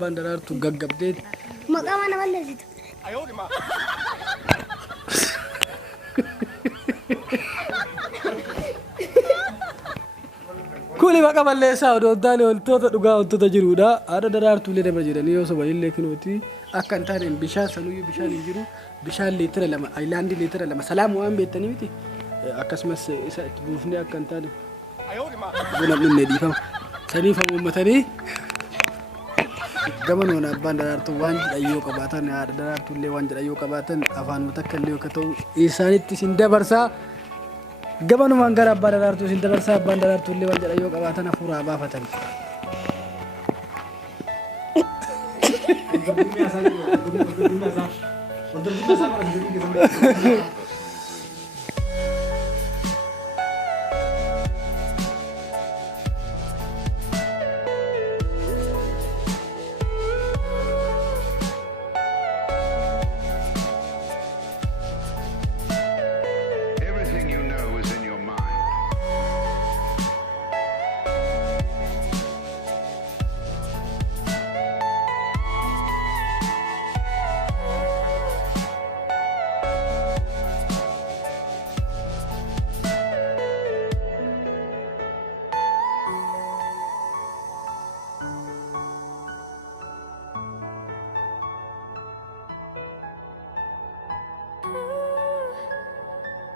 abbaan daraartuu gaggabdee maqaa mana balleessitu. kuli maqaa balleessaa odoo taane wantoota dhugaa wantoota jiruudha. Haadha daraartuu illee nama jedhanii yoo soba illee kinuuti akka hin taane bishaan sanuyyuu bishaan hin jiru bishaan liitira 2 ayilaandii liitira 2 salaam waan beektanii miti akkasumas isa itti buufnee akka hin taane buna dhunne dhiifama saniif uummatanii gamanoon abbaan daraartuu waan jedhayyoo qabaatan haadha daraartuu illee waan jedhayyoo qabaatan afaanuma takka illee akka ta'u isaanitti isin dabarsaa gabanumaan gara abbaa daraartuu isin dabarsaa abbaan daraartuu illee waan jedhayyoo qabaatan hafuuraa baafatan.